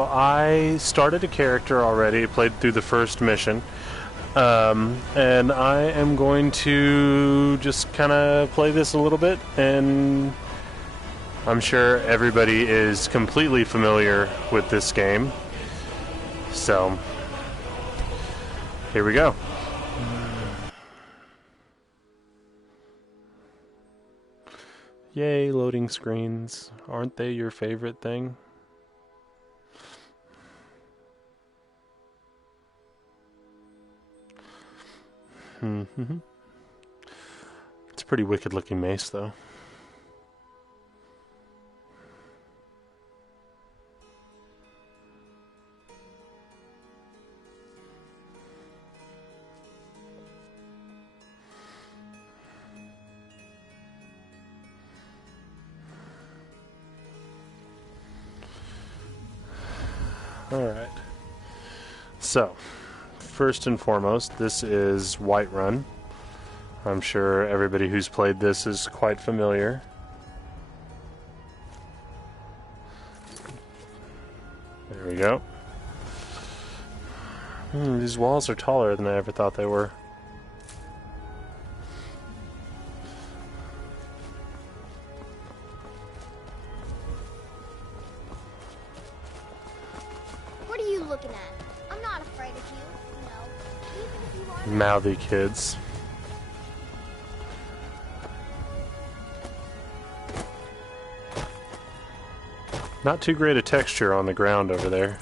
I started a character already, played through the first mission, and I am going to just kind of play this a little bit, and I'm sure everybody is completely familiar with this game. So, here we go. Yay, loading screens. Aren't they your favorite thing? It's a pretty wicked looking mace, though. Alright. So, first and foremost, this is Whiterun. I'm sure everybody who's played this is quite familiar. There we go. These walls are taller than I ever thought they were. What are you looking at? I'm not afraid of you. No. Even if you are. Mouthy kids. Not too great a texture on the ground over there.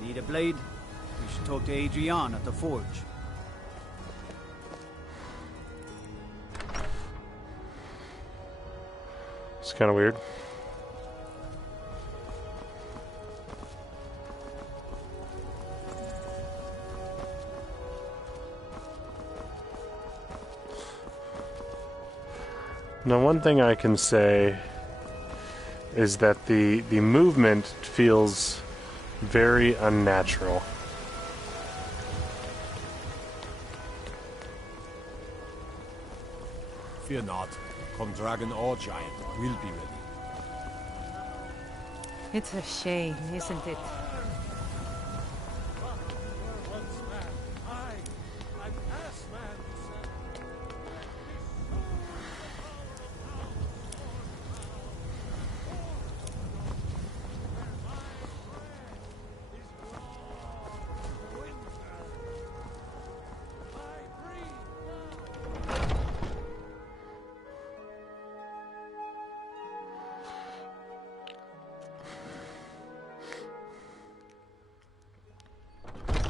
Need a blade? We should talk to Adrian at the forge. It's kind of weird. Now, one thing I can say is that the movement feels very unnatural. Fear not. Come dragon or giant, we'll be ready. It's a shame, isn't it?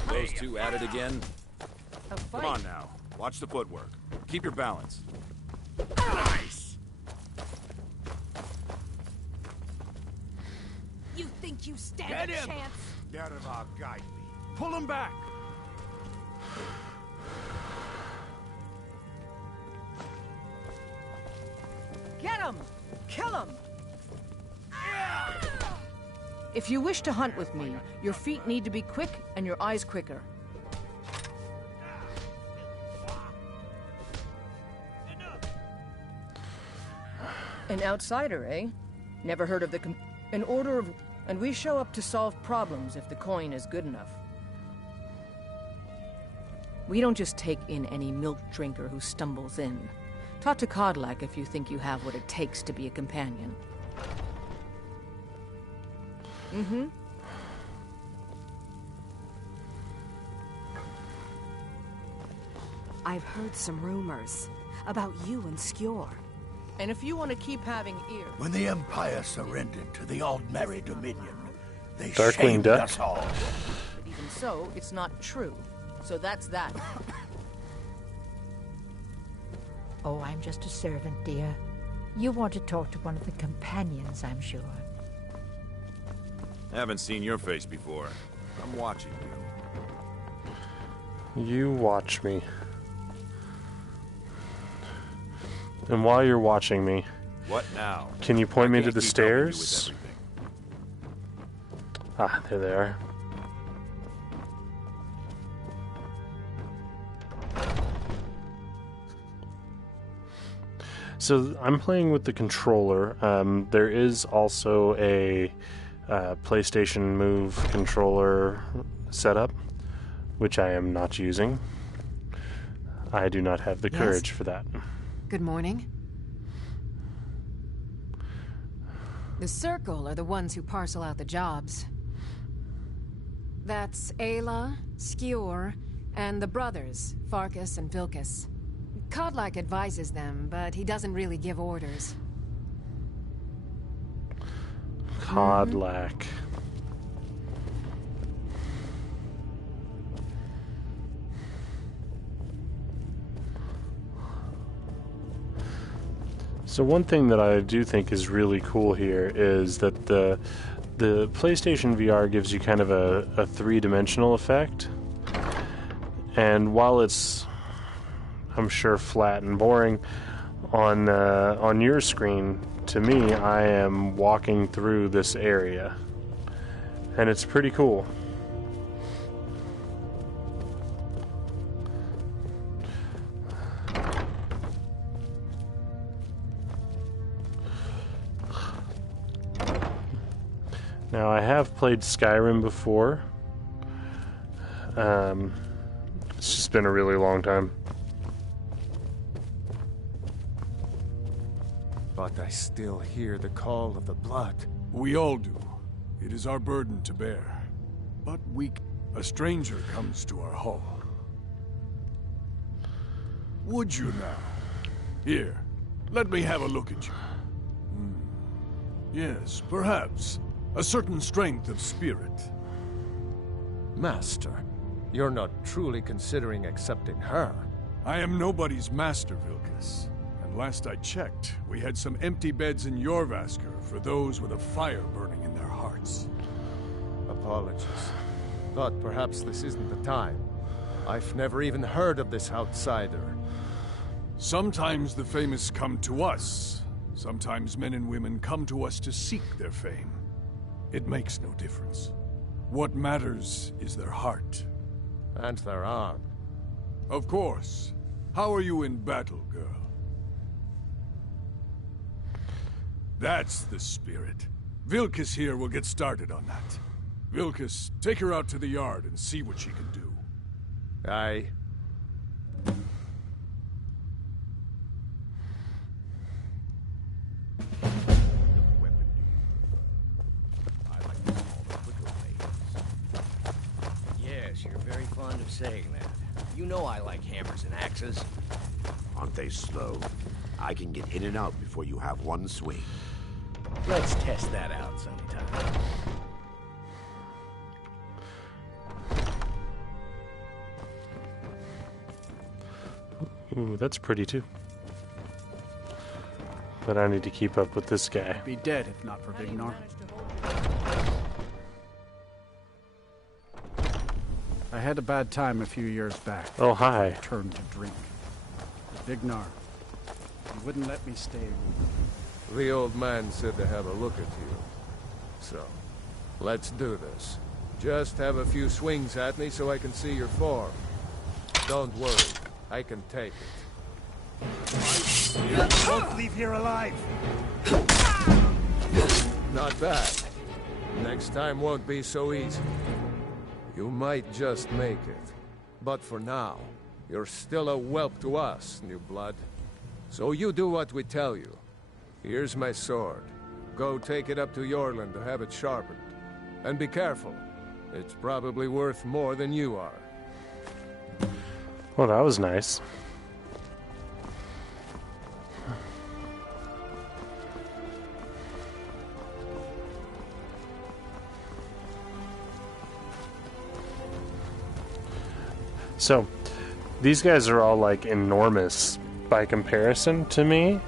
Those two at it again? Come on now. Watch the footwork. Keep your balance. Nice! You think you stand a chance? Dereva, guide me. Pull him back! Get him! Kill him! If you wish to hunt with me, your feet need to be quick and your eyes quicker. An outsider, eh? Never heard of an order of... And we show up to solve problems if the coin is good enough. We don't just take in any milk drinker who stumbles in. Talk to Codlac if you think you have what it takes to be a companion. I've heard some rumors about you and Skjor. And if you want to keep having ears... When the Empire surrendered to the Aldmeri Dominion, they Darkwing shamed Duck. us all. But even so, it's not true. So that's that. Oh, I'm just a servant, dear. You want to talk to one of the companions, I'm sure. Haven't seen your face before. I'm watching you. You watch me. And while you're watching me, What now? can you point me I to can't the keep helping you with stairs? everything. Ah, there they are. So I'm playing with the controller. There is also a PlayStation Move controller setup, which I am not using. I do not have the Yes? courage for that. Good morning. The Circle are the ones who parcel out the jobs. That's Ayla, Skjor, and the brothers, Farkas and Vilkas. Kodlak advises them, but he doesn't really give orders. Kodlak. So one thing that I do think is really cool here is that the PlayStation VR gives you kind of a three-dimensional effect. And while it's, I'm sure, flat and boring on your screen, to me, I am walking through this area. And it's pretty cool. Now, I have played Skyrim before. It's just been a really long time. But I still hear the call of the blood. We all do. It is our burden to bear. But a stranger comes to our hall. Would you now? Here, let me have a look at you. Yes, perhaps. A certain strength of spirit. Master, you're not truly considering accepting her. I am nobody's master, Vilkas. And last I checked, we had some empty beds in Jorvaskr for those with a fire burning in their hearts. Apologies. Thought perhaps this isn't the time. I've never even heard of this outsider. Sometimes the famous come to us. Sometimes men and women come to us to seek their fame. It makes no difference. What matters is their heart. And their arm. Of course. How are you in battle, girl? That's the spirit. Vilkas here will get started on that. Vilkas, take her out to the yard and see what she can do. Aye. Yes, you're very fond of saying that. You know I like hammers and axes. Aren't they slow? I can get in and out before you have one swing. Let's test that out sometime. Ooh, that's pretty too. But I need to keep up with this guy. Be dead if not for Vignar. I had a bad time a few years back. Oh, hi. Turned to drink. Vignar, he wouldn't let me stay. The old man said to have a look at you. So, let's do this. Just have a few swings at me so I can see your form. Don't worry, I can take it. You won't leave here alive! Not bad. Next time won't be so easy. You might just make it. But for now, you're still a whelp to us, new blood. So you do what we tell you. Here's my sword. Go take it up to Yorland to have it sharpened. And be careful. It's probably worth more than you are. Well, that was nice. So, these guys are all like enormous by comparison to me.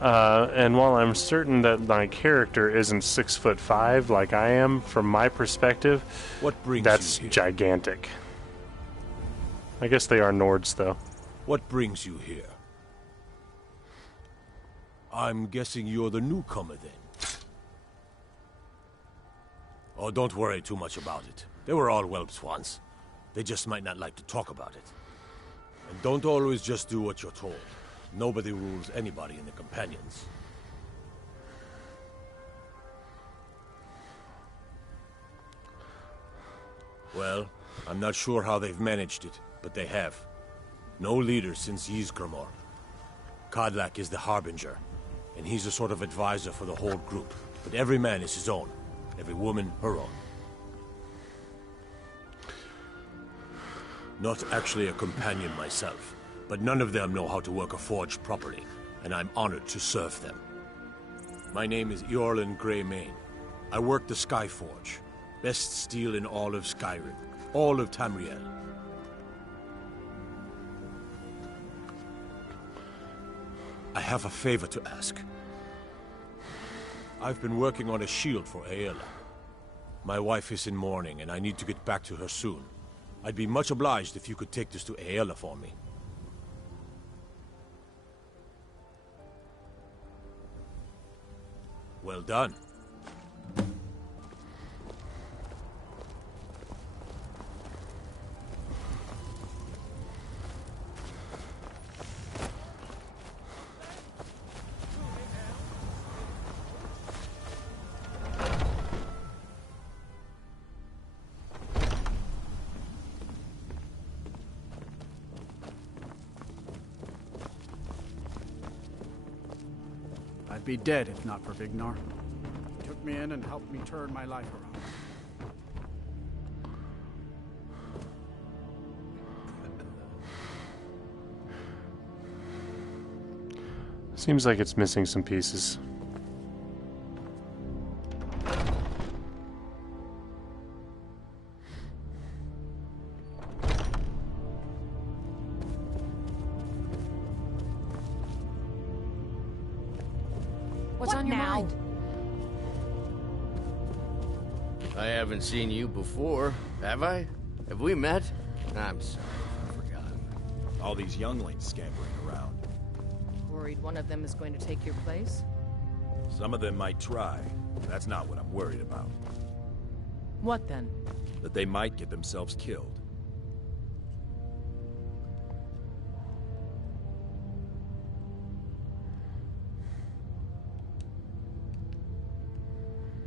And while I'm certain that my character isn't 6'5" like I am, from my perspective, What brings that's you here? gigantic. I guess they are Nords, though. What brings you here? I'm guessing you're the newcomer then. Oh, don't worry too much about it. They were all whelps once. They just might not like to talk about it. And don't always just do what you're told. Nobody rules anybody in the Companions. Well, I'm not sure how they've managed it, but they have. No leader since Ysgramor. Kodlak is the Harbinger, and he's a sort of advisor for the whole group. But every man is his own. Every woman, her own. Not actually a companion myself, but none of them know how to work a forge properly, and I'm honored to serve them. My name is Eorlin Greymane. I work the Skyforge. Best steel in all of Skyrim. All of Tamriel. I have a favor to ask. I've been working on a shield for Aela. My wife is in mourning, and I need to get back to her soon. I'd be much obliged if you could take this to Aela for me. Well done. I'd be dead if not for Vignar. He took me in and helped me turn my life around. Seems like it's missing some pieces. What's on your mind? I haven't seen you before, have I? Have we met? I'm sorry if I've forgotten. All these younglings scampering around. Worried one of them is going to take your place? Some of them might try. That's not what I'm worried about. What then? That they might get themselves killed.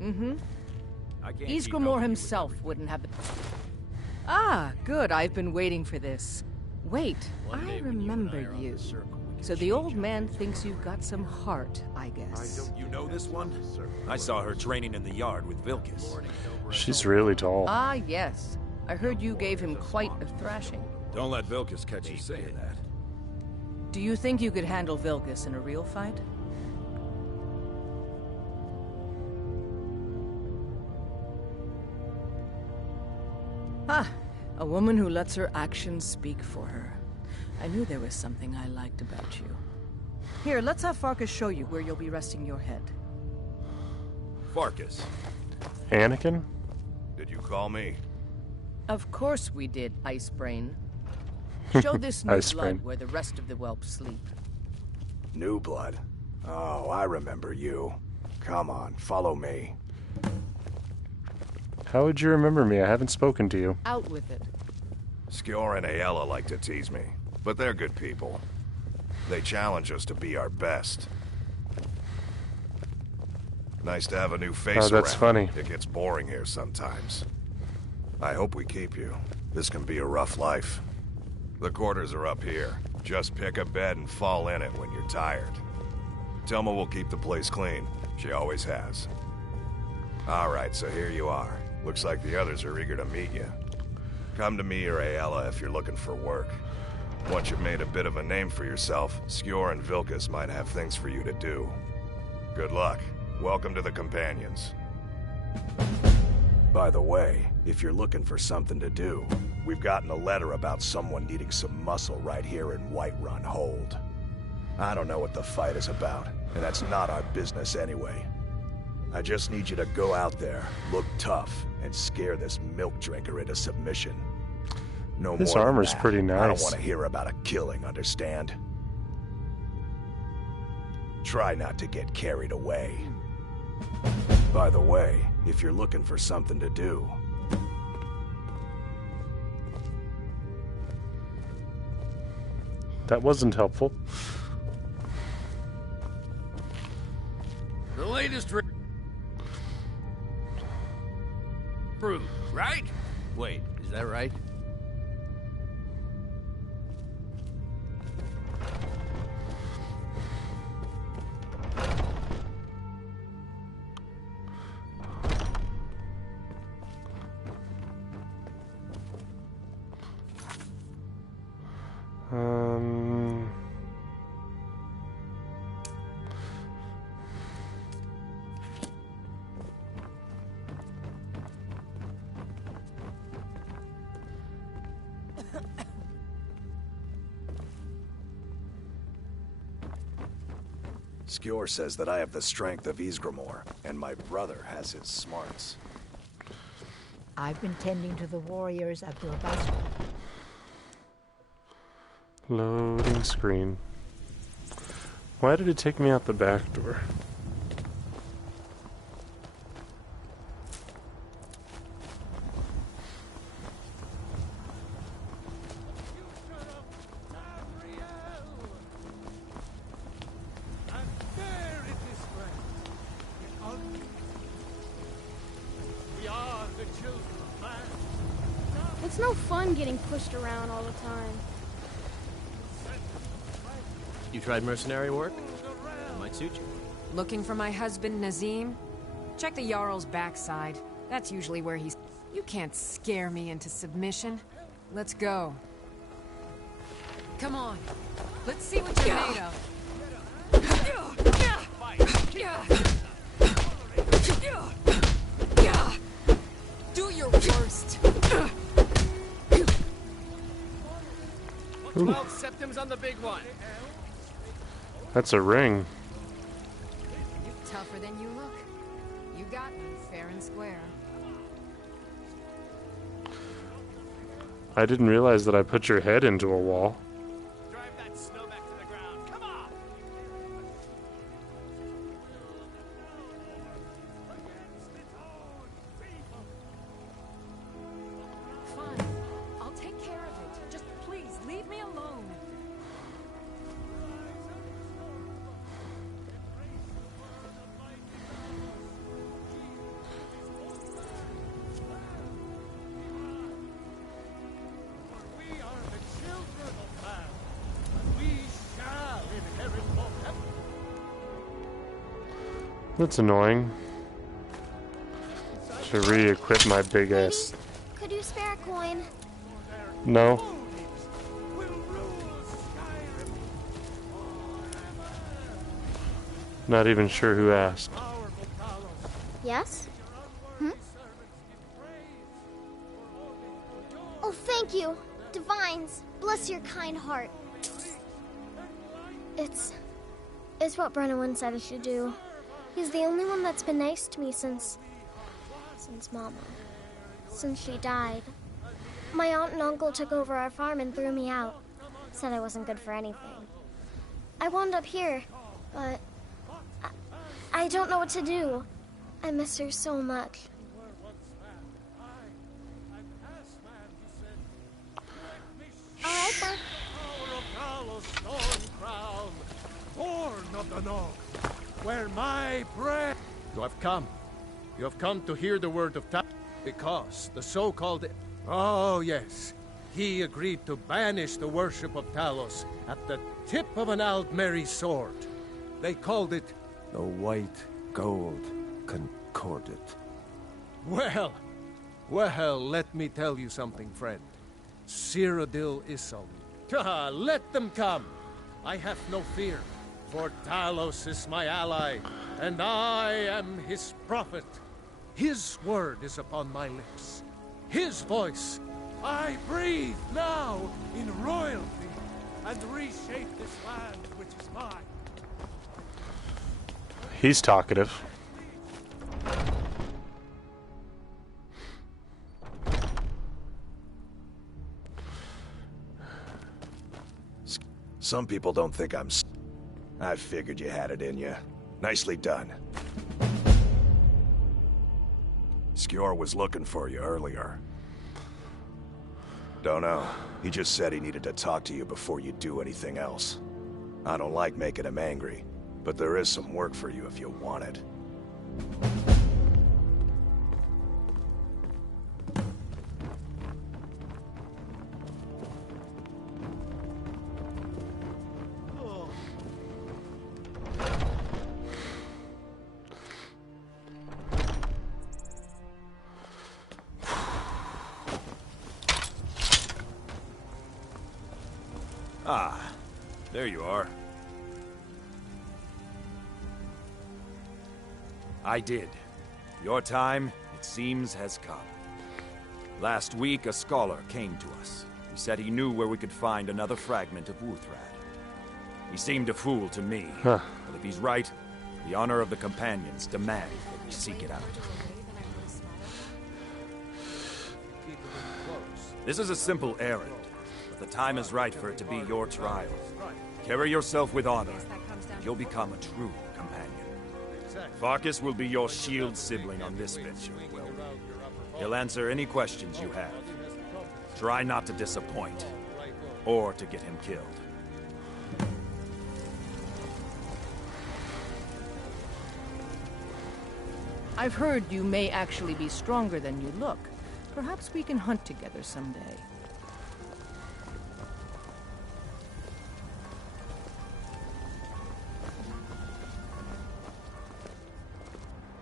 Mm-hmm. I can't keep Ysgramor helping you himself wouldn't have the... Ah, good. I've been waiting for this. Wait, One I day when you and I remember are on you. the circle, we can So the change old our man ways. thinks you've got some heart, I guess. You know this one? I saw her training in the yard with Vilkis. She's really tall. Ah, yes. I heard you gave him quite a thrashing. Don't let Vilkis catch you saying that. Do you think you could handle Vilkis in a real fight? Ah, a woman who lets her actions speak for her. I knew there was something I liked about you. Here, let's have Farkas show you where you'll be resting your head. Farkas. Anakin? Did you call me? Of course we did, Ice Brain. Show this new Ice blood Brain. where the rest of the whelps sleep. New blood? Oh, I remember you. Come on, follow me. How would you remember me? I haven't spoken to you. Out with it. Skjor and Aela like to tease me, but they're good people. They challenge us to be our best. Nice to have a new face Oh, that's around. funny. It gets boring here sometimes. I hope we keep you. This can be a rough life. The quarters are up here. Just pick a bed and fall in it when you're tired. Telma will keep the place clean. She always has. Alright, so here you are. Looks like the others are eager to meet you. Come to me or Aela if you're looking for work. Once you've made a bit of a name for yourself, Skjor and Vilkis might have things for you to do. Good luck. Welcome to the Companions. By the way, if you're looking for something to do, we've gotten a letter about someone needing some muscle right here in Whiterun Hold. I don't know what the fight is about, and that's not our business anyway. I just need you to go out there, look tough, and scare this milk drinker into submission. No This more than armor's that. pretty I don't nice. want to hear about a killing, understand? Try not to get carried away. By the way, if you're looking for something to do... That wasn't helpful. The latest fruit, right? Wait, is that right? Skjor says that I have the strength of Ysgramor, and my brother has his smarts. I've been tending to the warriors of Bilbas. Loading screen. Why did it take me out the back door? It's no fun getting pushed around all the time. You tried mercenary work? It might suit you. Looking for my husband, Nazim? Check the Jarl's backside. That's usually where he's... You can't scare me into submission. Let's go. Come on. Let's see what you're made of. Do your worst. 12 septims on the big one. That's a ring. You're tougher than you look. You got me fair and square. I didn't realize that I put your head into a wall. Drive that snow back to the ground. Come on. Fine. I'll take care of it. Just please leave me alone. That's annoying. To re-equip my big ass. Could you spare a coin? No. Not even sure who asked. Yes? Hmm? Oh, thank you, Divines. Bless your kind heart. It's what Brennan said I should do. He's the only one that's been nice to me since Mama. Since she died. My aunt and uncle took over our farm and threw me out. Said I wasn't good for anything. I wound up here, but I don't know what to do. I miss her so much. All right, then. Born of the North, where my bread... You have come. You have come to hear the word of Talos, because the so-called... Oh, yes. He agreed to banish the worship of Talos at the tip of an Aldmeri sword. They called it the White Gold Concordat. Well, let me tell you something, friend. Cyrodiil Isol. Let them come. I have no fear, for Talos is my ally, and I am his prophet. His word is upon my lips. His voice. I breathe now in royalty and reshape this land which is mine. He's talkative. Some people don't think I'm... I figured you had it in you. Nicely done. Skjor was looking for you earlier. Don't know. He just said he needed to talk to you before you do anything else. I don't like making him angry, but there is some work for you if you want it. Ah, there you are. I did. Your time, it seems, has come. Last week, a scholar came to us. He said he knew where we could find another fragment of Wuthrad. He seemed a fool to me, but if he's right, the honor of the Companions demands that we seek it out. This is a simple errand, but the time is right for it to be your trial. Carry yourself with honor, and you'll become a true companion. Farkas will be your shield sibling on this venture. He'll answer any questions you have. Try not to disappoint, or to get him killed. I've heard you may actually be stronger than you look. Perhaps we can hunt together someday.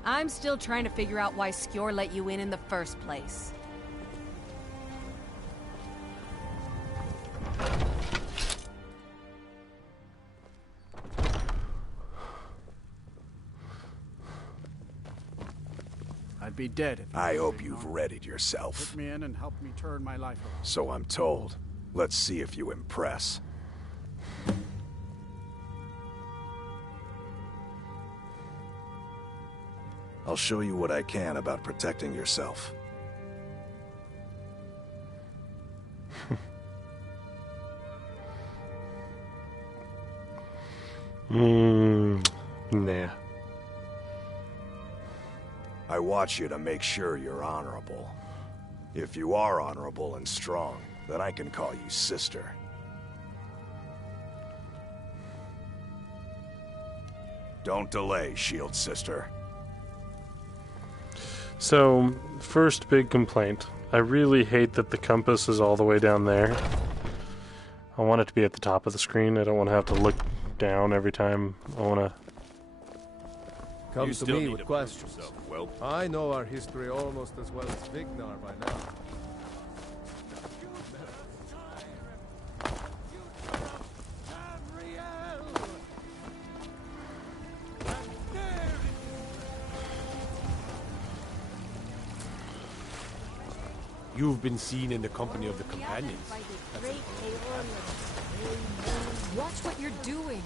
I'm still trying to figure out why Skjor let you in the first place. I'd be dead if I hope you've readied yourself. Put me in and help me turn my life around. So I'm told. Let's see if you impress. I'll show you what I can about protecting yourself. Nah. I watch you to make sure you're honorable. If you are honorable and strong, then I can call you sister. Don't delay, Shield Sister. So, first big complaint. I really hate that the compass is all the way down there. I want it to be at the top of the screen. I don't want to have to look down every time I want to... Come to me with questions. I know our history almost as well as Vignar by now. You've been seen in the company of the Companions. Watch what you're doing.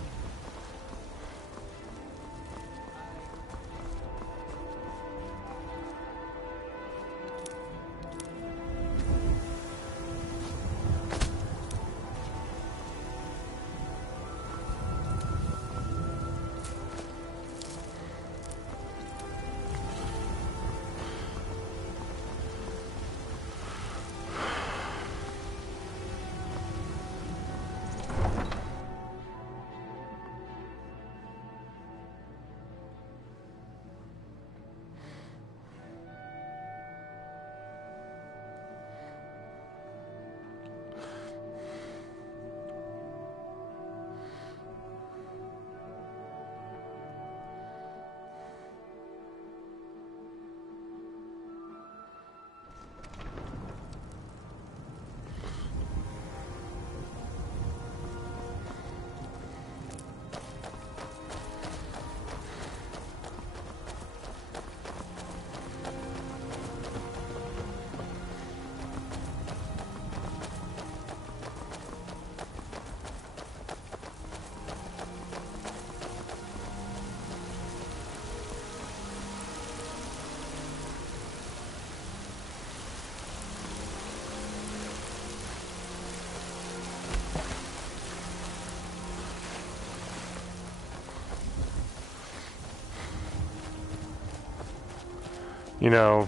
You know,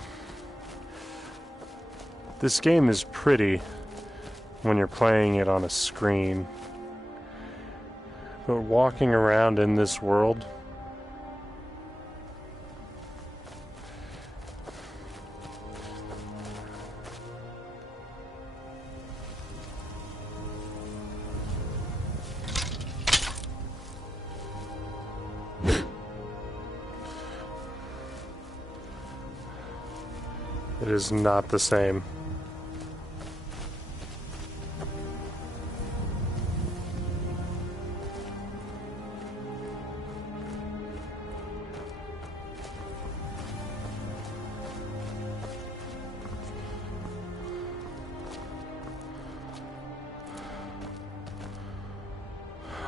this game is pretty when you're playing it on a screen. But walking around in this world, it is not the same.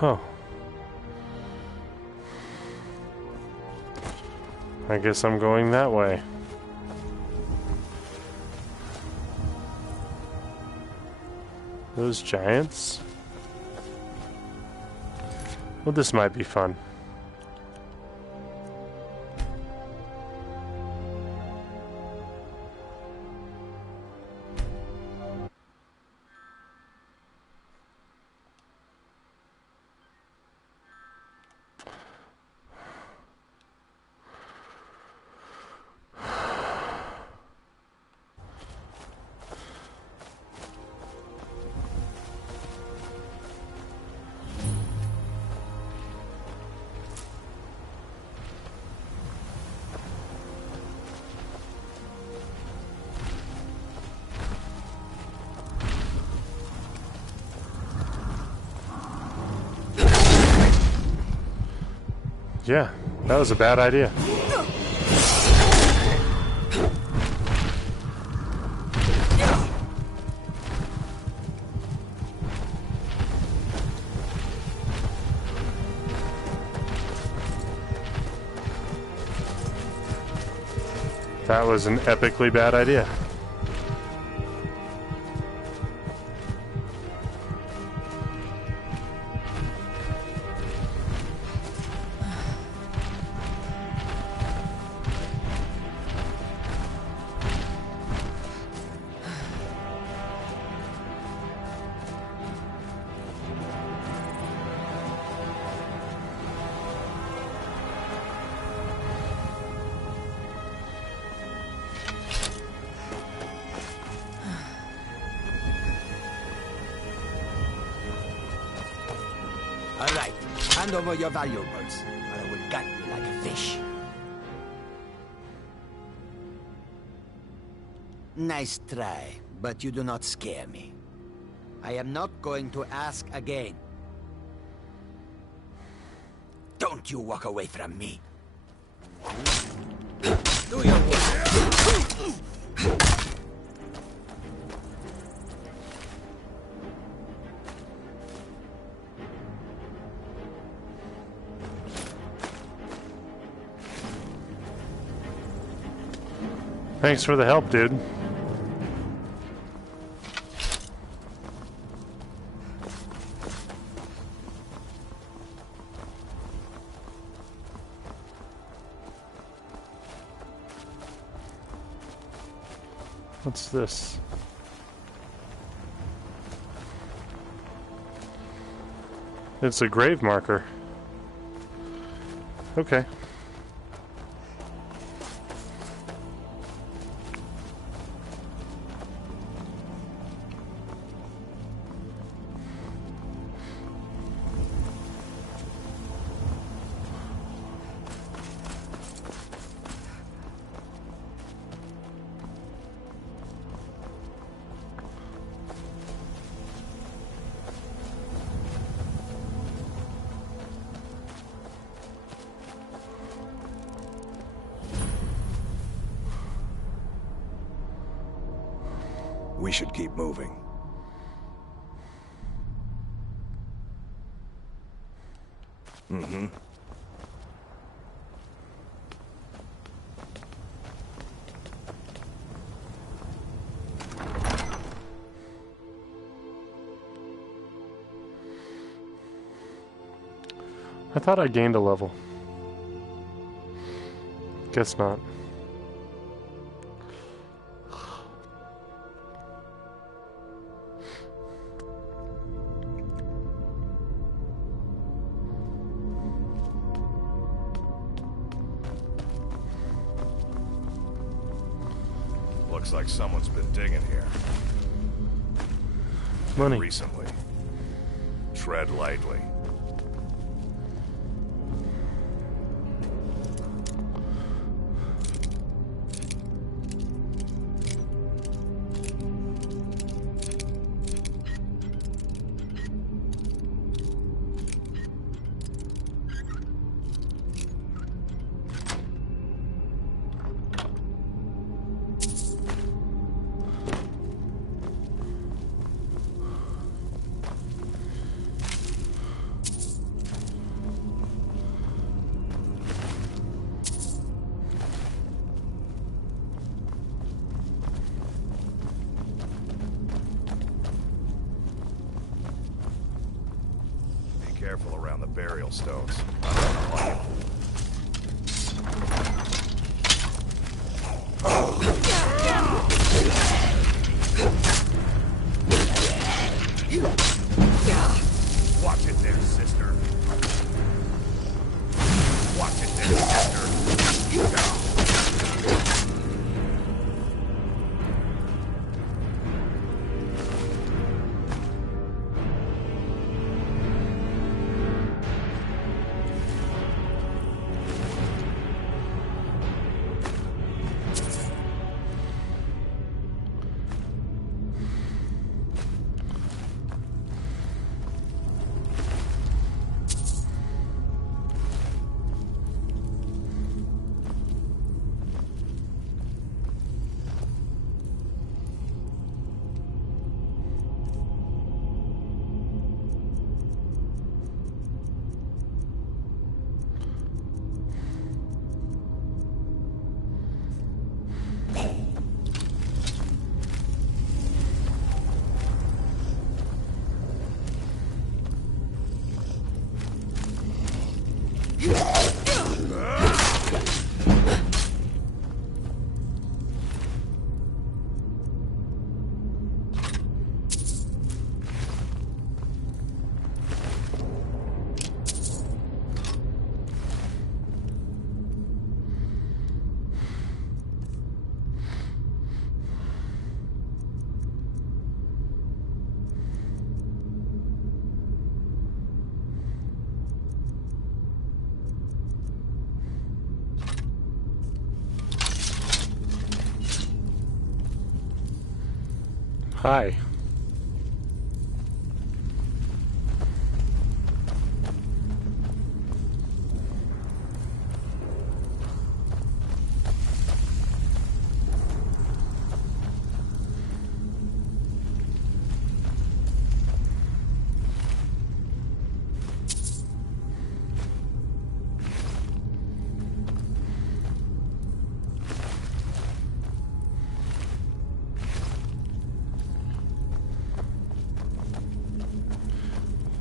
Oh. I guess I'm going that way. Those giants? Well, this might be fun. Yeah, that was a bad idea. That was an epically bad idea. All right, hand over your valuables, or I will gut you like a fish. Nice try, but you do not scare me. I am not going to ask again. Don't you walk away from me. Do your work. Thanks for the help, dude. What's this? It's a grave marker. Okay. We should keep moving. Mm-hmm. I thought I gained a level. Guess not. Looks like someone's been digging here. Money. Recently. Tread lightly. Careful around the burial stones. I don't know how you... Watch it there, sister. Watch it there, sister. Hi.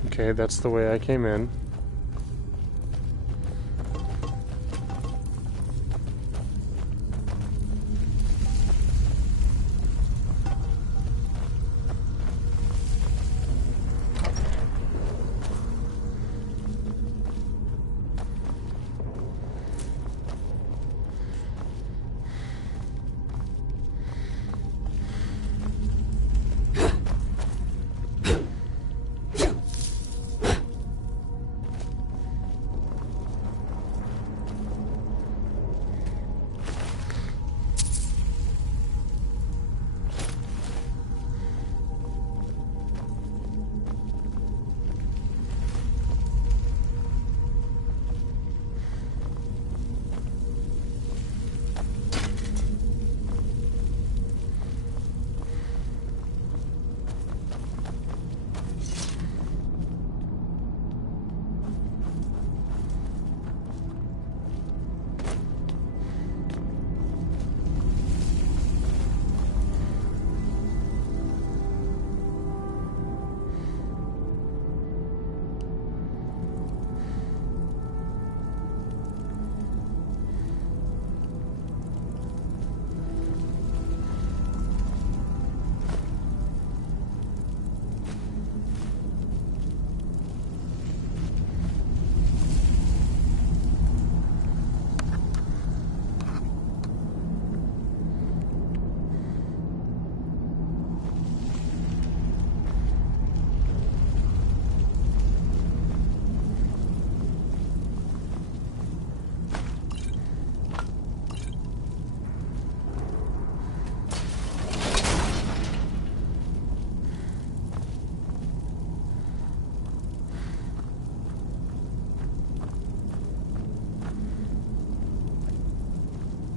Okay, that's the way I came in.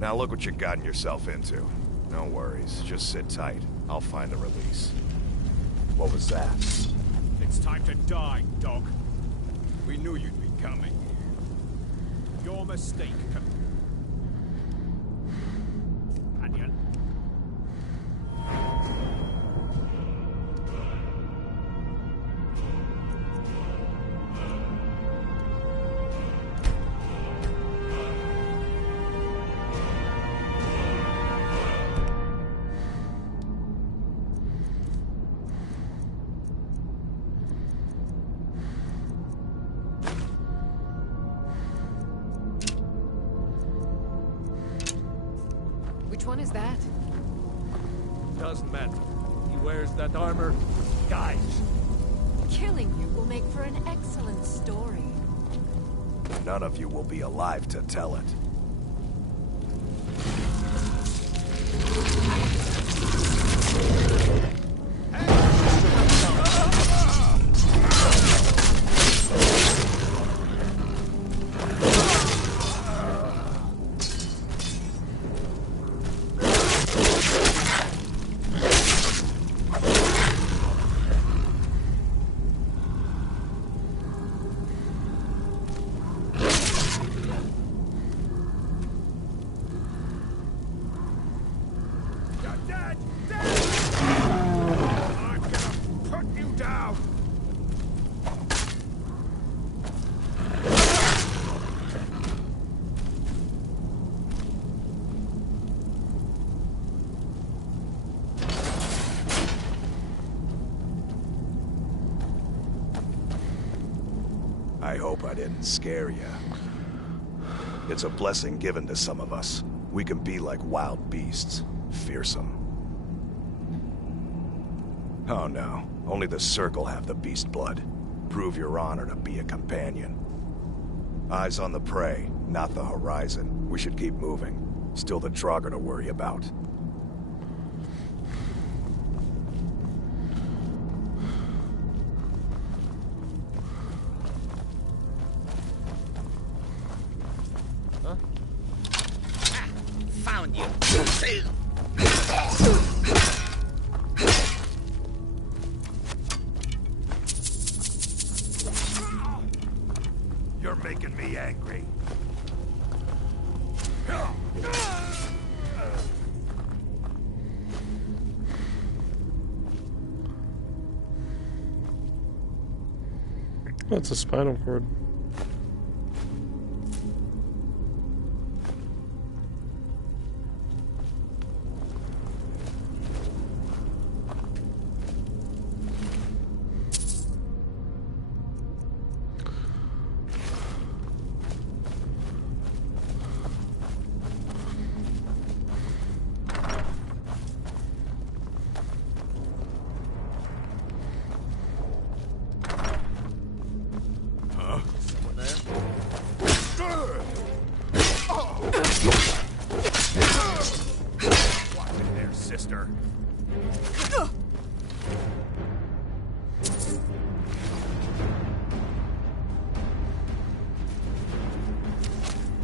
Now look what you've gotten yourself into. No worries, just sit tight. I'll find the release. What was that? It's time to die, dog. We knew you'd be coming. Your mistake, companion. Which one is that? Doesn't matter. He wears that armor. Guys! Killing you will make for an excellent story. None of you will be alive to tell it. I hope I didn't scare you. It's a blessing given to some of us. We can be like wild beasts, fearsome. Oh no, only the Circle have the beast blood. Prove your honor to be a companion. Eyes on the prey, not the horizon. We should keep moving. Still the Draugr to worry about. Found you. You're making me angry. That's a spinal cord. Sister.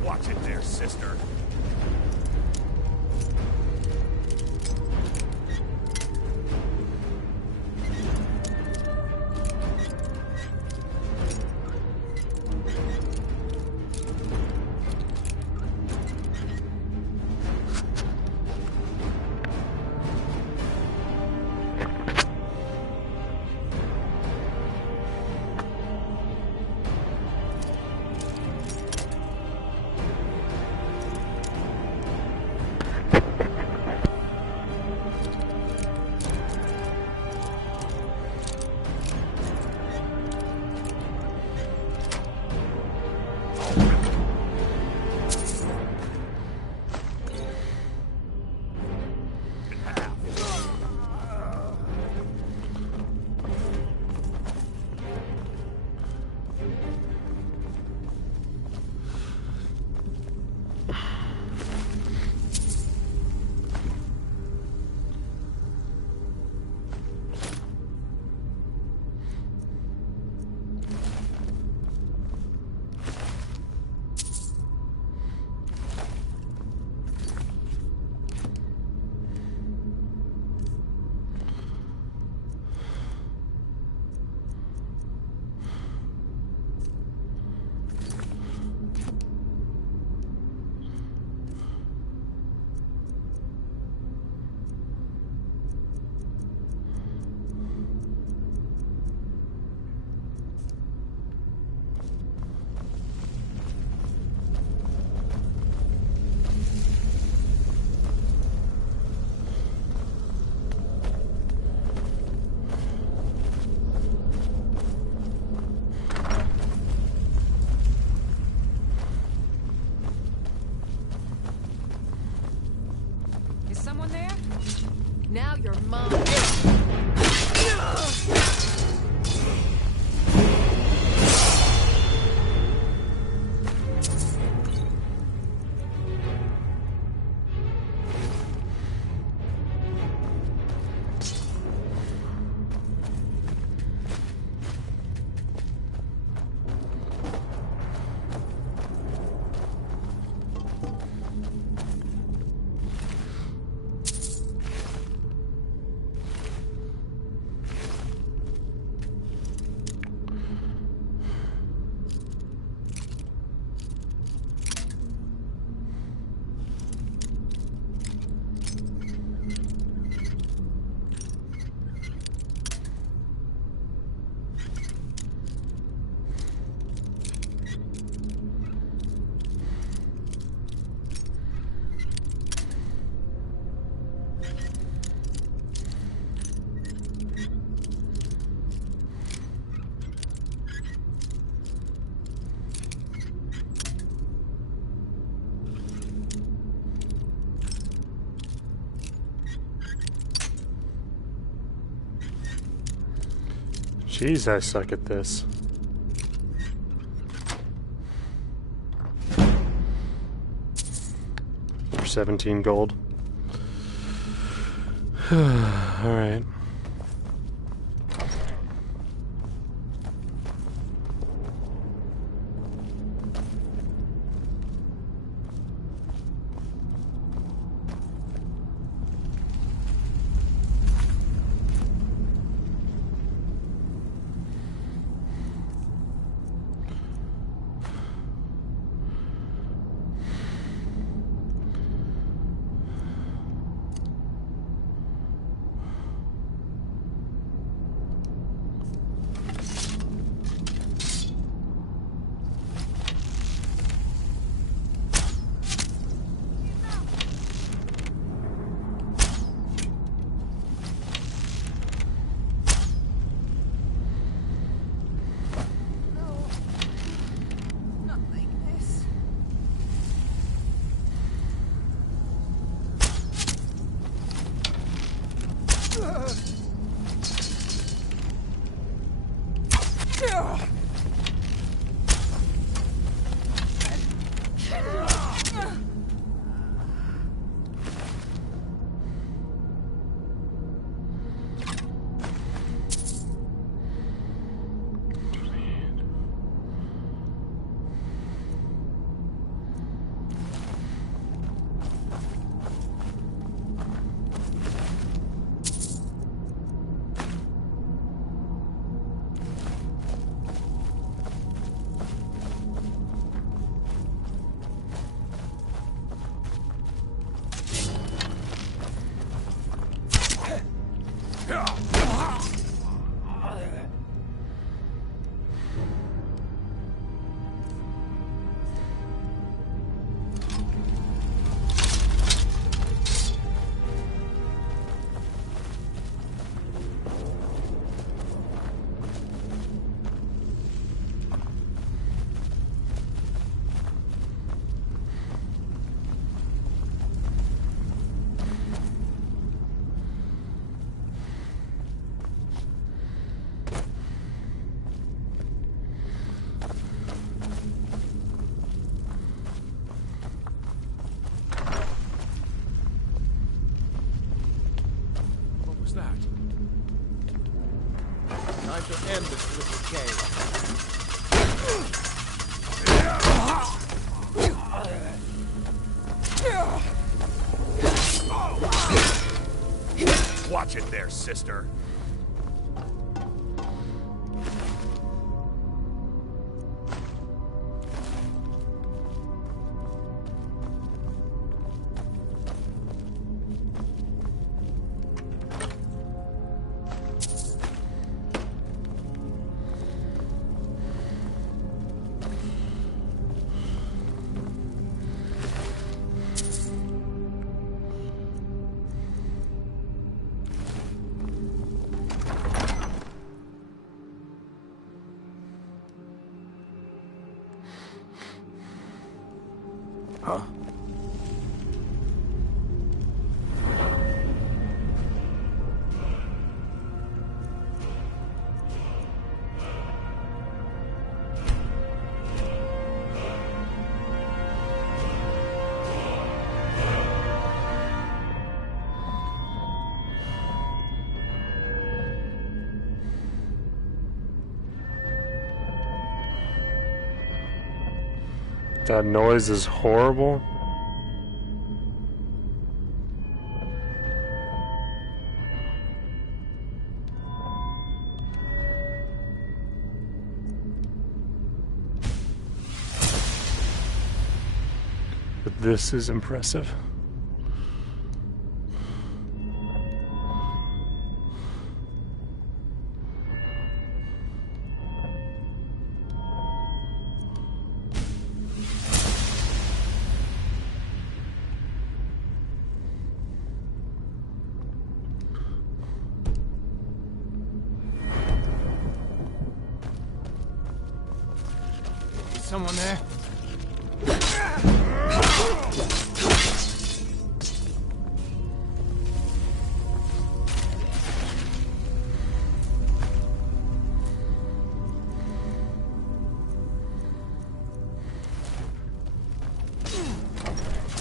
Watch it there, sister. Now you're mine. Jeez, I suck at this. For 17 gold. Alright. Time to end this little game. Watch it there, sister. Huh? That noise is horrible. But this is impressive. Someone there?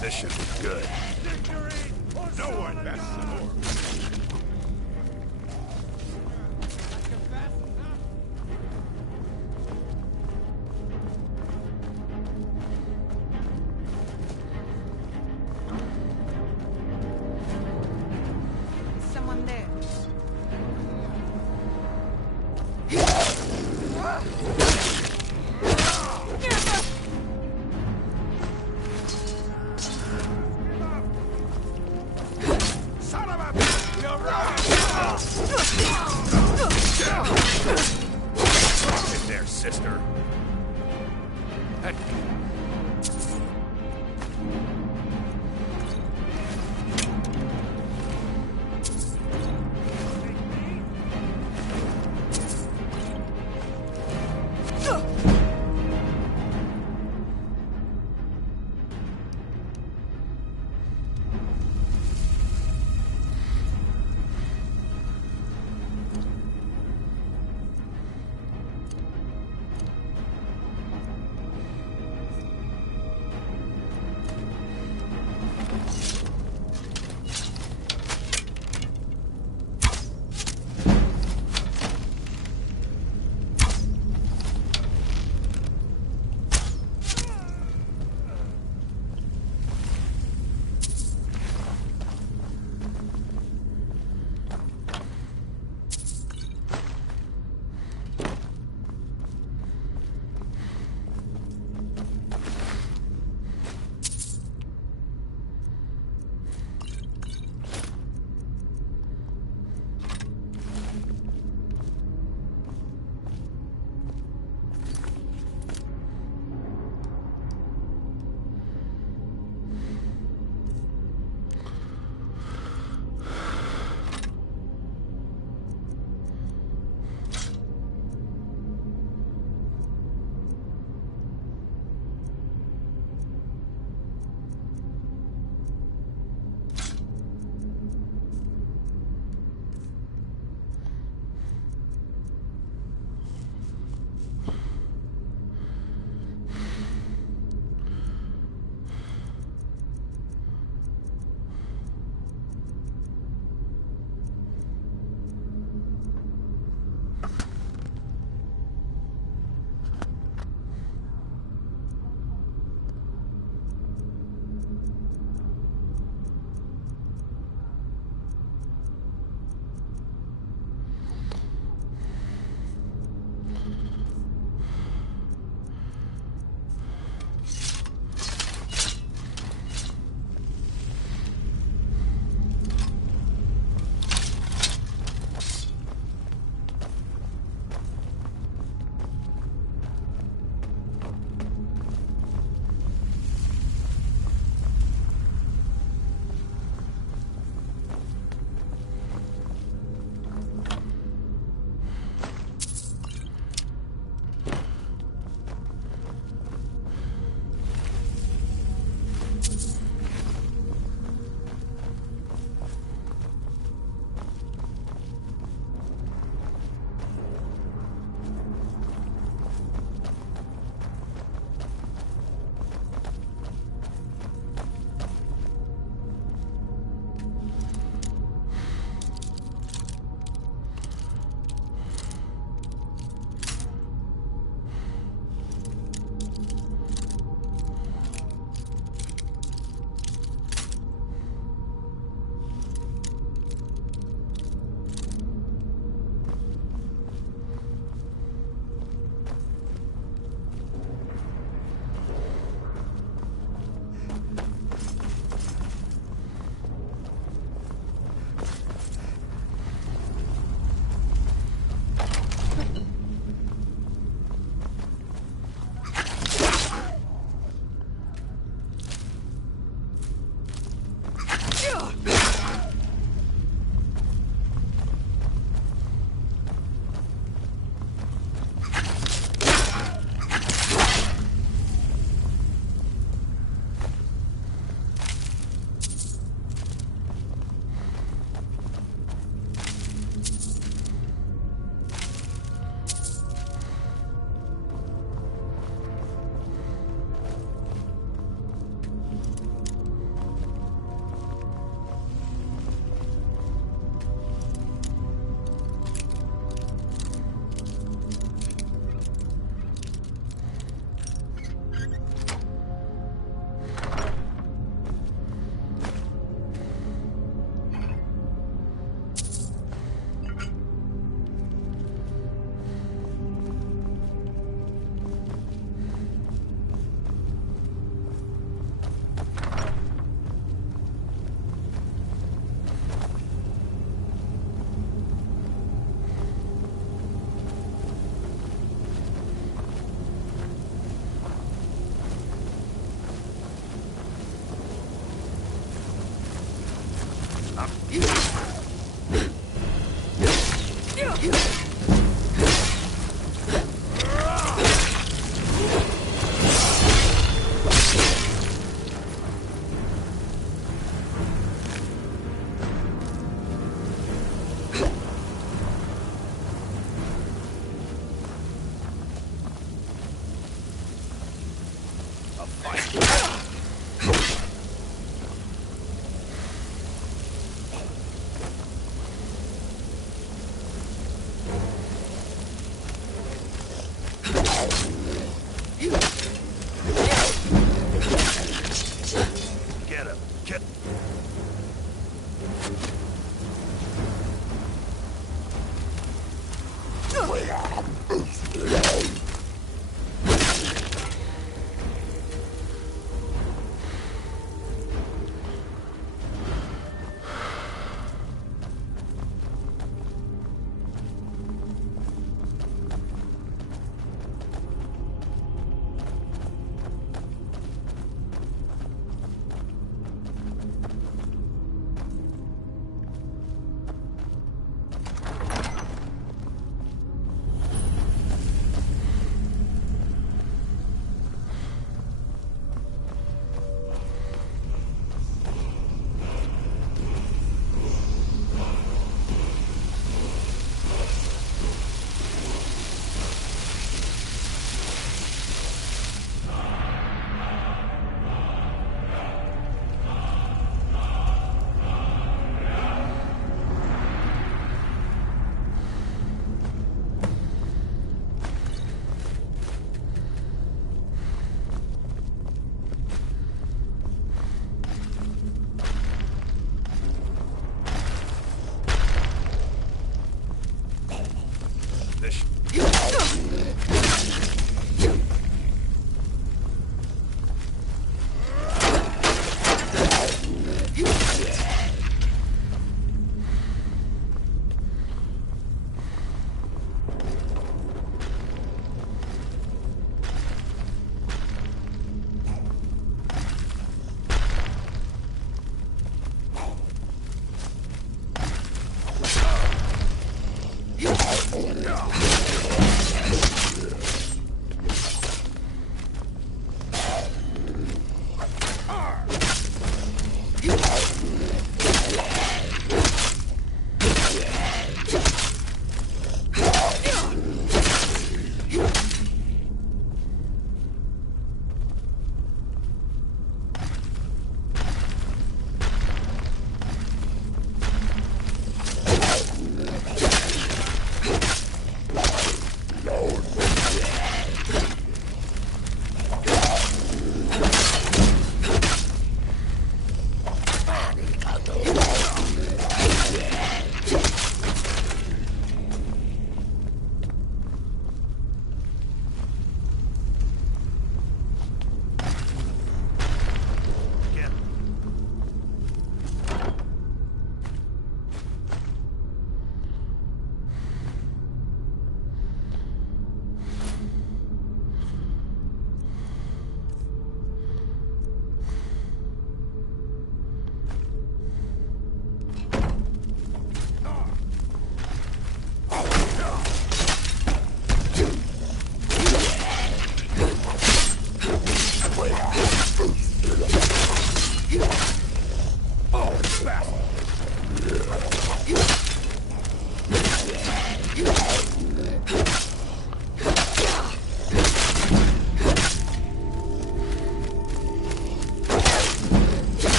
This should be good. No one bests the Lord. Someone there. Son of a bitch! You're right! In there, sister.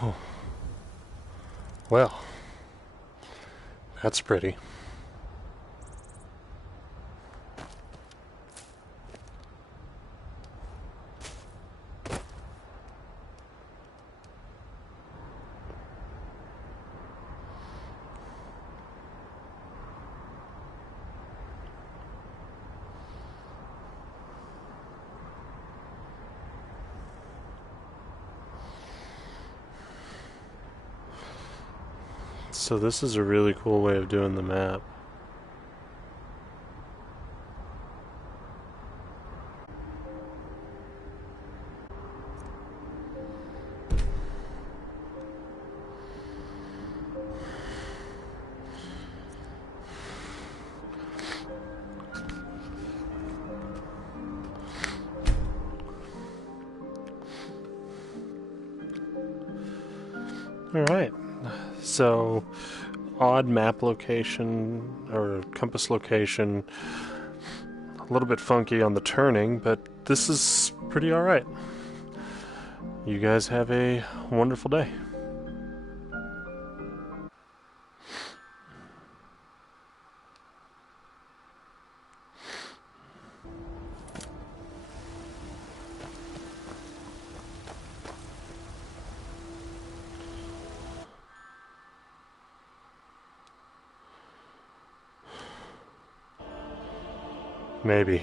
Oh. Well, that's pretty. So this is a really cool way of doing the map. All right. So, odd map location or compass location, a little bit funky on the turning, but this is pretty alright. You guys have a wonderful day. Maybe.